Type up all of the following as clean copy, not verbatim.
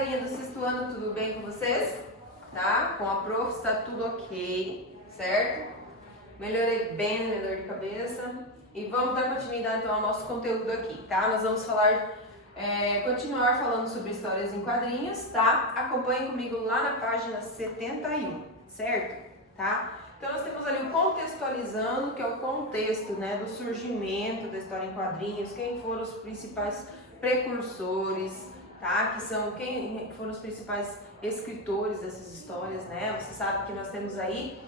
galerinha do sexto ano, tudo bem com vocês? Tá? Com a prof está tudo ok, certo? Melhorei bem na minha dor de cabeça. E vamos dar continuidade então ao nosso conteúdo aqui, tá? Nós vamos continuar falando sobre histórias em quadrinhos, tá? Acompanhe comigo lá na página 71, certo? Tá? Então nós temos ali o contextualizando, que é o contexto, né, do surgimento da história em quadrinhos, quem foram os principais precursores, tá? Quem foram os principais escritores dessas histórias, né? Você sabe que nós temos aí,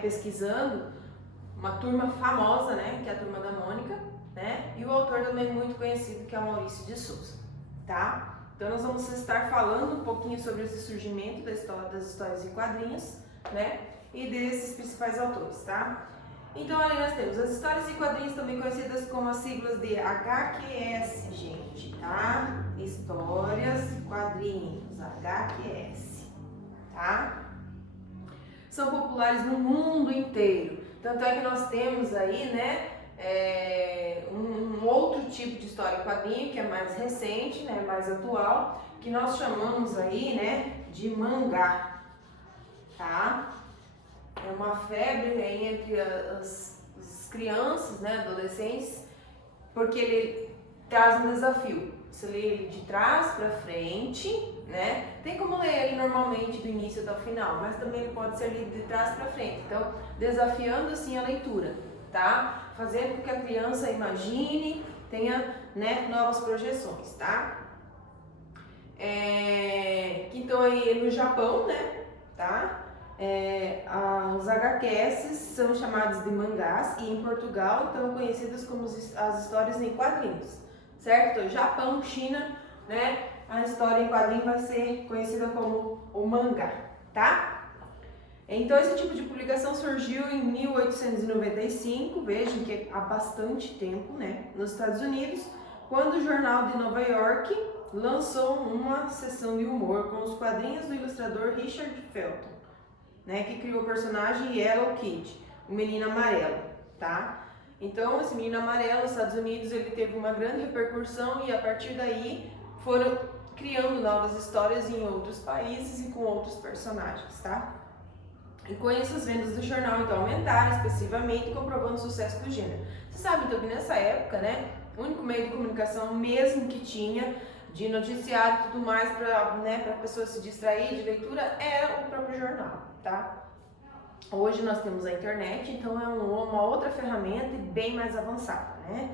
pesquisando uma turma famosa, né? Que é a Turma da Mônica, né? E o autor também muito conhecido, que é o Maurício de Souza, tá? Então nós vamos estar falando um pouquinho sobre esse surgimento das histórias em quadrinhos, né? E desses principais autores, tá? Então ali nós temos as histórias em quadrinhos, também conhecidas como as siglas de HQS, gente, tá? Histórias em quadrinhos, HQS, tá? São populares no mundo inteiro. Tanto é que nós temos aí, né, um outro tipo de história em quadrinho, que é mais recente, né, mais atual, que nós chamamos aí, né, de mangá, tá? É uma febre aí entre as crianças, né, adolescentes, porque ele traz um desafio. Você lê ele de trás para frente, né? Tem como ler ele normalmente do início até o final, mas também ele pode ser lido de trás para frente. Então, desafiando assim a leitura, tá? Fazendo com que a criança imagine, tenha, né, novas projeções, tá? Então aí no Japão, né, tá? Os HQS são chamados de mangás e em Portugal então conhecidas como as histórias em quadrinhos, certo? Então, Japão, China, né? A história em quadrinho vai ser conhecida como o mangá, tá? Então esse tipo de publicação surgiu em 1895, vejam que há bastante tempo, né? Nos Estados Unidos, quando o jornal de Nova York lançou uma seção de humor com os quadrinhos do ilustrador Richard Felton, né, que criou o personagem Yellow Kid, o menino amarelo, tá? Então, esse menino amarelo nos Estados Unidos, ele teve uma grande repercussão e a partir daí foram criando novas histórias em outros países e com outros personagens, tá? E com isso as vendas do jornal então aumentaram expressivamente, comprovando o sucesso do gênero. Você sabe então que nessa época, né, o único meio de comunicação mesmo que tinha de noticiário e tudo mais para, né, para a pessoa se distrair de leitura era o próprio jornal, tá? Hoje nós temos a internet, então é uma outra ferramenta e bem mais avançada, né?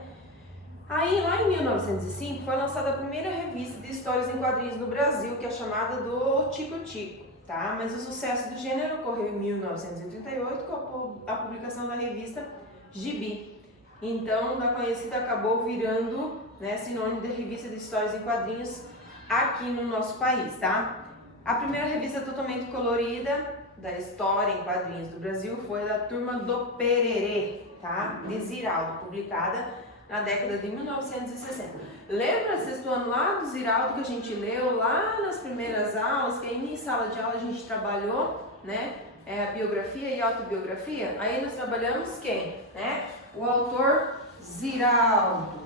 Aí lá em 1905 foi lançada a primeira revista de histórias em quadrinhos no Brasil, que é chamada do Tico Tico, tá? Mas o sucesso do gênero ocorreu em 1938 com a publicação da revista Gibi. Então, da conhecida acabou virando, né, sinônimo de revista de histórias em quadrinhos aqui no nosso país, tá? A primeira revista totalmente colorida da história em quadrinhos do Brasil foi da Turma do Pererê, tá? De Ziraldo, publicada na década de 1960. Lembra sexto ano lá do Ziraldo que a gente leu lá nas primeiras aulas, que aí em sala de aula a gente trabalhou, né? A biografia e autobiografia. Aí nós trabalhamos quem, né? O autor Ziraldo,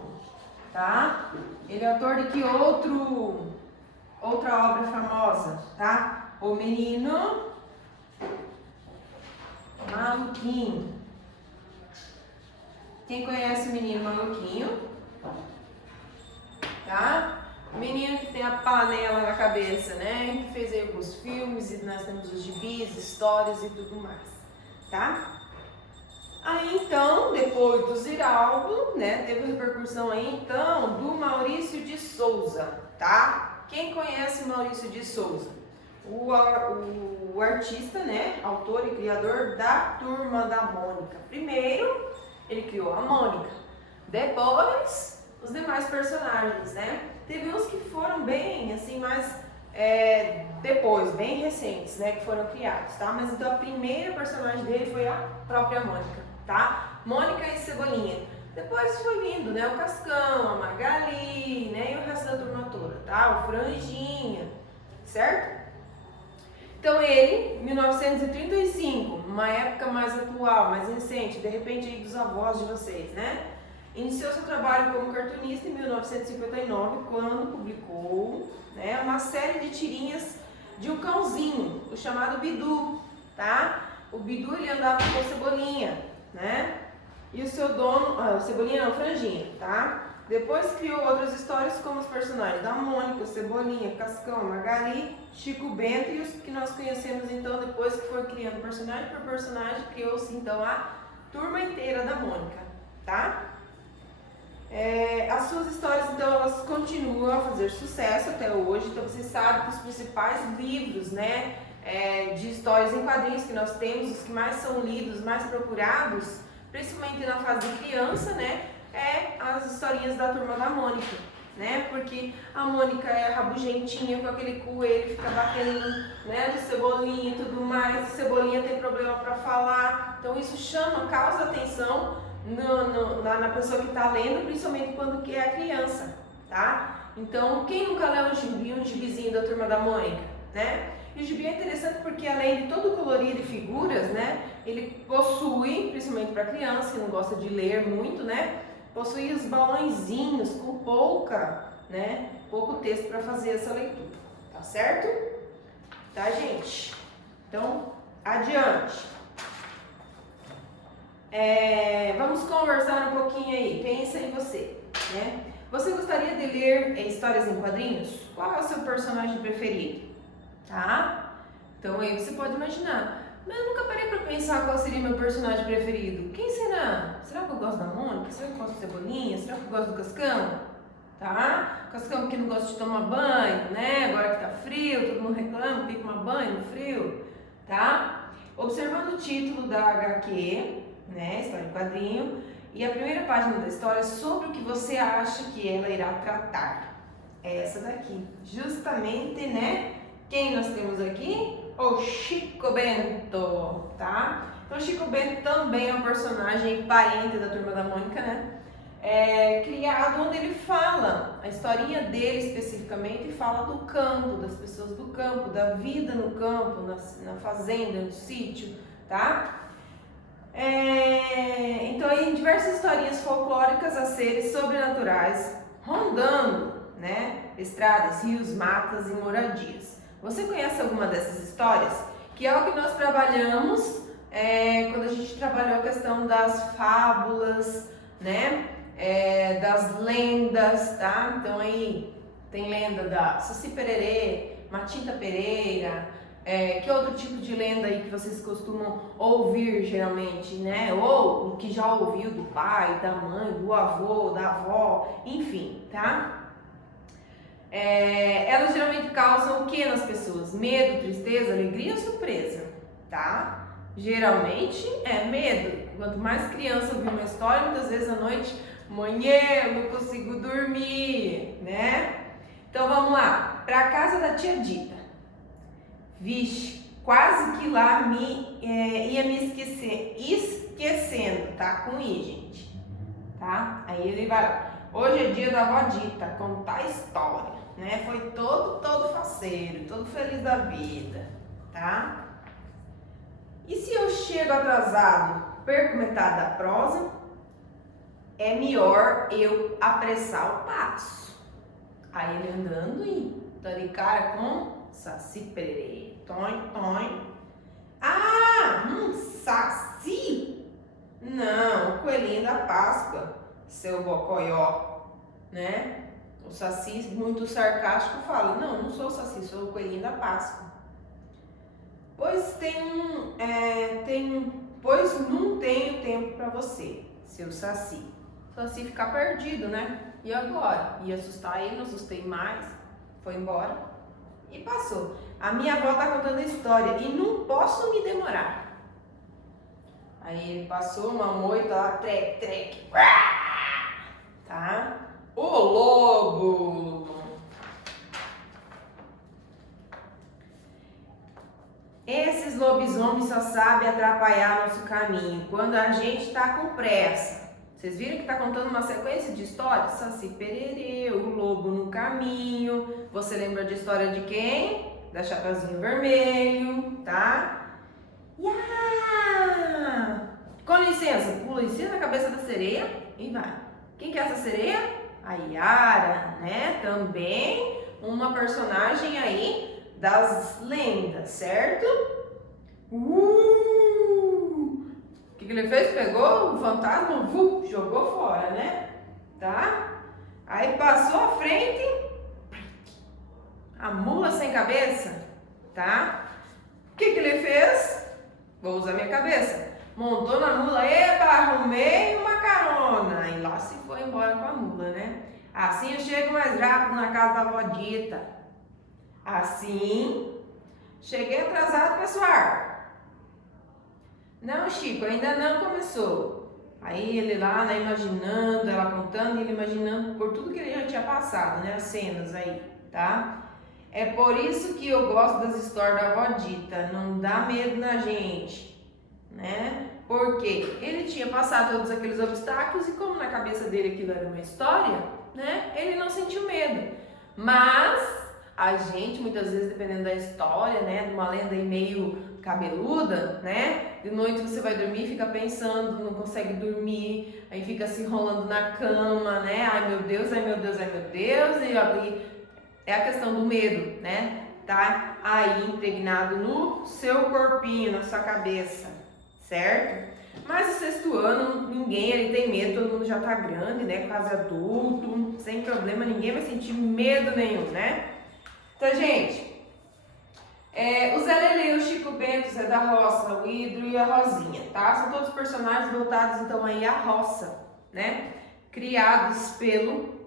tá? Ele é autor de que outra obra famosa, tá? O Menino Maluquinho. Quem conhece o Menino Maluquinho? Tá? O menino que tem a panela na cabeça, né? Que fez aí alguns filmes e nós temos os gibis, histórias e tudo mais, tá? Aí então, depois do Ziraldo, né? Teve repercussão aí então do Maurício de Souza, tá? Quem conhece o Maurício de Souza? O artista, né? Autor e criador da Turma da Mônica. Primeiro, ele criou a Mônica. Depois, os demais personagens, né? Teve uns que foram bem, assim, mais depois, bem recentes, né? Que foram criados, tá? Mas então a primeira personagem dele foi a própria Mônica, tá? Mônica e Cebolinha. Depois foi vindo, né? O Cascão, a Magali, né? E o resto da turma toda, tá? O Franjinha, certo? Então ele, 1935, uma época mais atual, mais recente, de repente aí dos avós de vocês, né? Iniciou seu trabalho como cartunista em 1959, quando publicou, né, uma série de tirinhas de um cãozinho, o chamado Bidu, tá? O Bidu, ele andava com o Cebolinha, né? E o seu dono, o Cebolinha não, o Franjinha, tá? Depois criou outras histórias como os personagens da Mônica, o Cebolinha, Cascão, Magali, Chico Bento e os que nós conhecemos então depois que foi criando personagem por personagem, criou-se então a turma inteira da Mônica, tá? As suas histórias então elas continuam a fazer sucesso até hoje, então você sabe que os principais livros, né, de histórias em quadrinhos que nós temos, os que mais são lidos, mais procurados, principalmente na fase de criança, né, as historinhas da Turma da Mônica, né, porque a Mônica é rabugentinha com aquele coelho, fica batendo, né, no Cebolinha e tudo mais, o Cebolinha tem problema para falar, então isso causa atenção na pessoa que está lendo, principalmente quando é a criança, tá? Então, quem nunca leu um gibizinho da Turma da Mônica, né? E o gibi é interessante porque além de todo colorido e figuras, né? Ele possui, principalmente para criança que não gosta de ler muito, né? Possui os balãozinhos com pouco texto para fazer essa leitura, tá certo? Tá, gente? Então, adiante. Vamos conversar um pouquinho aí, pensa em você, né? Você gostaria de ler histórias em quadrinhos? Qual é o seu personagem preferido? Tá? Então aí você pode imaginar, mas eu nunca parei pra pensar qual seria meu personagem preferido. Quem será? Será que eu gosto da Mônica? Será que eu gosto do Cebolinha? Será que eu gosto do Cascão? Tá? Cascão que não gosta de tomar banho, né? Agora que tá frio, todo mundo reclama, tem que tomar banho no frio, tá? Observando o título da HQ, né, história em quadrinho, e a primeira página da história sobre o que você acha que ela irá tratar. É essa daqui, justamente, né? Quem nós temos aqui? O Chico Bento, tá? Então o Chico Bento também é um personagem parente da Turma da Mônica, né? Criado onde ele fala, a historinha dele especificamente fala do campo, das pessoas do campo, da vida no campo, na fazenda, no sítio, tá? Então aí diversas historinhas folclóricas a seres sobrenaturais rondando, né, estradas, rios, matas e moradias. Você conhece alguma dessas histórias? Que é o que nós trabalhamos quando a gente trabalhou a questão das fábulas, né, das lendas, tá? Então aí tem lenda da Saci Pererê, Matinta Pereira. Que outro tipo de lenda aí que vocês costumam ouvir geralmente, né? Ou o que já ouviu do pai, da mãe, do avô, da avó, enfim, tá? Elas geralmente causam o que nas pessoas? Medo, tristeza, alegria ou surpresa, tá? Geralmente é medo. Quanto mais criança ouvir uma história, muitas vezes à noite, mãe, eu não consigo dormir, né? Então vamos lá, pra casa da tia Dita. Vixe, quase que lá ia me esquecendo, tá? Com I, gente, tá? Aí ele vai lá. Hoje é dia da avó Dita, contar a história, né? Foi todo faceiro, todo feliz da vida, tá? E se eu chego atrasado, perco metade da prosa, é melhor eu apressar o passo. Aí ele andando e tá de cara com Saci Pererê, toim. Saci? Não, o coelhinho da Páscoa, seu bocoió, né? O Saci, muito sarcástico, fala, não sou o Saci, sou o coelhinho da Páscoa. Pois pois não tenho tempo para você, seu Saci. O Saci ficar perdido, né? E agora? Ia assustar ele, não assustei mais, foi embora. E passou. A minha avó tá contando a história e não posso me demorar. Aí ele passou uma moita lá, trec. Tá? O lobo. Esses lobisomens só sabem atrapalhar nosso caminho quando a gente tá com pressa. Vocês viram que tá contando uma sequência de histórias? Saci Pererê, o lobo no caminho. Você lembra de história de quem? Da Chapeuzinho Vermelho, tá? Com licença, pula em cima da cabeça da sereia e vai. Quem que é essa sereia? A Yara, né? Também uma personagem aí das lendas, certo? O que ele fez? Pegou o fantasma, jogou fora, né? Tá? Aí passou à frente, a mula sem cabeça, tá? O que ele fez? Vou usar minha cabeça. Montou na mula, eba, arrumei uma carona. E lá se foi embora com a mula, né? Assim eu chego mais rápido na casa da avó Dita. Assim, cheguei atrasado, pessoal. Não, Chico, ainda não começou. Aí ele lá, né, imaginando, ela contando, e ele imaginando por tudo que ele já tinha passado, né, as cenas aí, tá? É por isso que eu gosto das histórias da avó Dita, não dá medo na gente, né? Porque ele tinha passado todos aqueles obstáculos e como na cabeça dele aquilo era uma história, né? Ele não sentiu medo. Mas a gente, muitas vezes, dependendo da história, né, de uma lenda aí meio cabeluda, né? De noite você vai dormir, fica pensando, não consegue dormir, aí fica se enrolando na cama, né? Ai meu Deus, ai meu Deus, ai meu Deus, e é a questão do medo, né? Tá aí impregnado no seu corpinho, na sua cabeça, certo? Mas o sexto ano, ninguém ele tem medo, todo mundo já tá grande, né? Quase adulto, sem problema, ninguém vai sentir medo nenhum, né? Então, gente, o Zé Lelê, o Chico Bento, o Zé da Roça, o Hidro e a Rosinha, tá? São todos personagens voltados, então, aí à roça, né? Criados pelo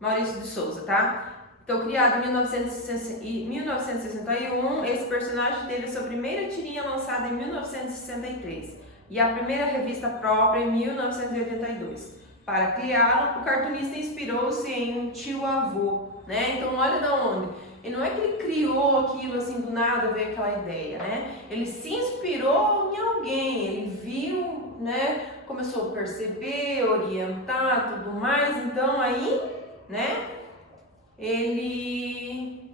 Maurício de Souza, tá? Então, criado em 1961, esse personagem teve sua primeira tirinha lançada em 1963 e a primeira revista própria em 1982. Para criá-lo, o cartunista inspirou-se em um tio-avô, né? Então, olha de onde. E não é que ele criou aquilo assim do nada, veio aquela ideia, né? Ele se inspirou em alguém, ele viu, né? Começou a perceber, orientar, tudo mais. Então, aí, né? Ele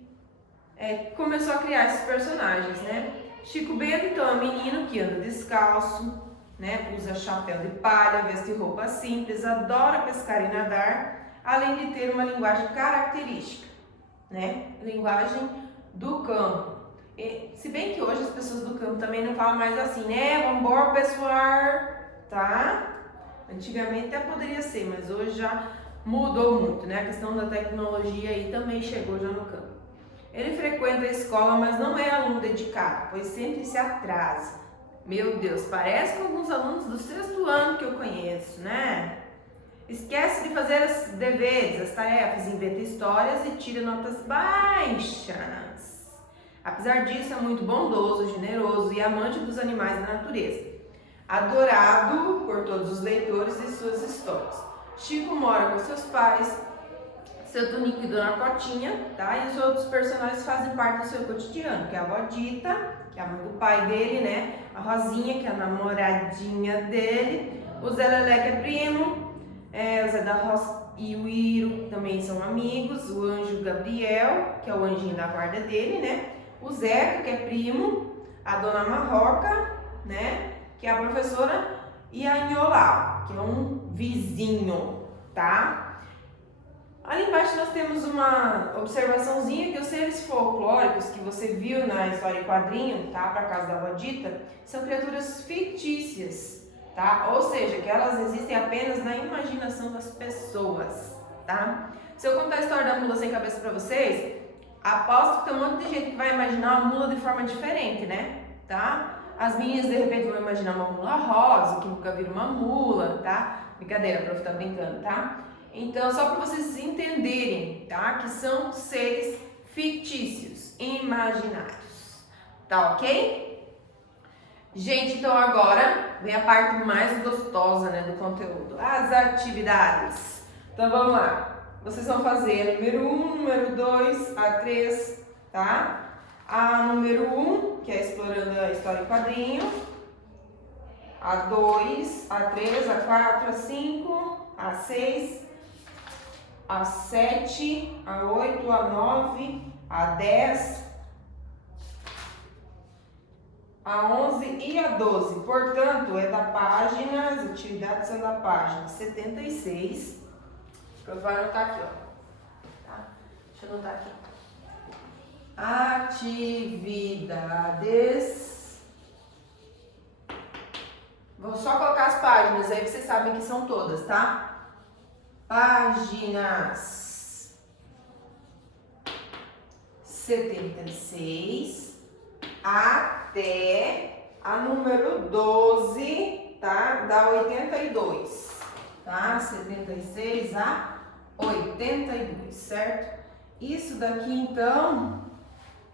começou a criar esses personagens, né? Chico Bento, então, é um menino que anda descalço, né? Usa chapéu de palha, veste roupa simples, adora pescar e nadar, além de ter uma linguagem característica, né? Linguagem do campo. E, se bem que hoje as pessoas do campo também não falam mais assim, né? Vambora, pessoal, tá? Antigamente até poderia ser, mas hoje já mudou muito, né? A questão da tecnologia aí também chegou já no campo. Ele frequenta a escola, mas não é aluno dedicado, pois sempre se atrasa. Meu Deus, parece com alguns alunos do sexto ano que eu conheço, né? Esquece de fazer os deveres, as tarefas, inventa histórias e tira notas baixas. Apesar disso, é muito bondoso, generoso e amante dos animais da natureza. Adorado por todos os leitores de suas histórias. Chico mora com seus pais, seu Tonico e Dona Cotinha, tá? E os outros personagens fazem parte do seu cotidiano, que é a avó Dita, que é a mãe do pai dele, né? A Rosinha, que é a namoradinha dele, o Zé Lelé, que é primo, o Zé da Roça e o Iro também são amigos, o Anjo Gabriel, que é o anjinho da guarda dele, né? O Zeca, que é primo, a Dona Marroca, né? Que é a professora, e a Inholau, que é um vizinho, tá? Ali embaixo nós temos uma observaçãozinha que os seres folclóricos que você viu na história em quadrinho, tá? Para casa da avó Dita, são criaturas fictícias, tá? Ou seja, que elas existem apenas na imaginação das pessoas, tá? Se eu contar a história da mula sem cabeça para vocês, aposto que tem um monte de gente que vai imaginar uma mula de forma diferente, né? Tá? As meninas de repente vão imaginar uma mula rosa, que nunca viram uma mula, tá? Brincadeira, a prof tá brincando, tá? Então, só para vocês entenderem, tá? Que são seres fictícios, imaginários, tá ok? Gente, então agora vem a parte mais gostosa, né, do conteúdo, as atividades. Então vamos lá, vocês vão fazer número 1, número 2, a 3, tá? A número 1, que é explorando a história em quadrinho, a 2, a 3, a 4, a 5, a 6, a 7, a 8, a 9, a 10, a 11 e a 12. Portanto, é da página, as atividades são da página 76. Eu vou anotar aqui, ó. Tá? Deixa eu anotar aqui. Atividades. Vou só colocar as páginas, aí vocês sabem que são todas, tá? Páginas 76 até a número 12, tá? Dá 82, tá? 76 a 82, certo? Isso daqui, então,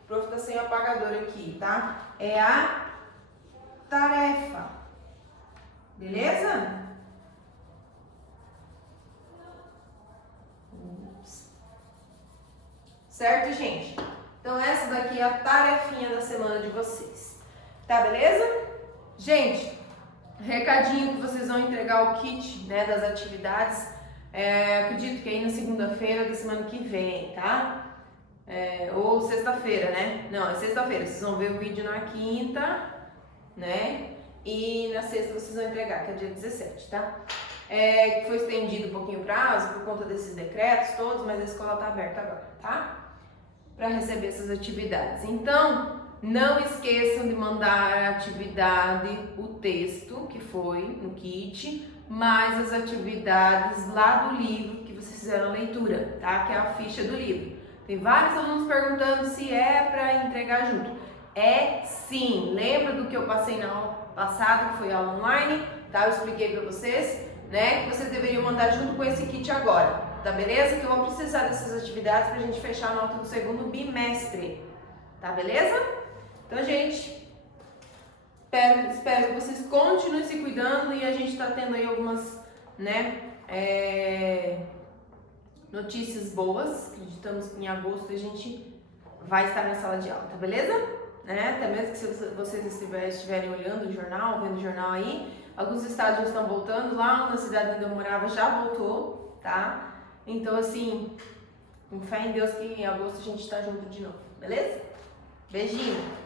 o prof tá sem apagador aqui, tá? É a tarefa, beleza? Certo, gente? Então, essa daqui é a tarefinha da semana de vocês. Tá, beleza? Gente, recadinho que vocês vão entregar o kit, né, das atividades. Acredito que aí na segunda-feira da semana que vem, tá? Ou sexta-feira, né? Não, é sexta-feira. Vocês vão ver o vídeo na quinta, né? E na sexta vocês vão entregar, que é dia 17, tá? Foi estendido um pouquinho o prazo por conta desses decretos todos, mas a escola tá aberta agora, tá? Para receber essas atividades. Então, não esqueçam de mandar a atividade, o texto que foi no kit, mais as atividades lá do livro que vocês fizeram a leitura, tá? Que é a ficha do livro. Tem vários alunos perguntando se é para entregar junto. É sim. Lembra do que eu passei na aula passada, que foi aula online, tá? Eu expliquei para vocês, né? Que vocês deveriam mandar junto com esse kit agora, tá beleza? Que eu vou precisar dessas atividades pra gente fechar a nota do segundo bimestre, tá beleza? Então, gente, espero que vocês continuem se cuidando e a gente tá tendo aí algumas, né, notícias boas. Acreditamos que em agosto a gente vai estar na sala de aula, tá beleza? Até mesmo que se vocês estiverem olhando o jornal, vendo o jornal aí, alguns estados já estão voltando, lá na cidade onde eu morava já voltou, tá? Então, assim, com fé em Deus que em agosto a gente tá junto de novo, beleza? Beijinho!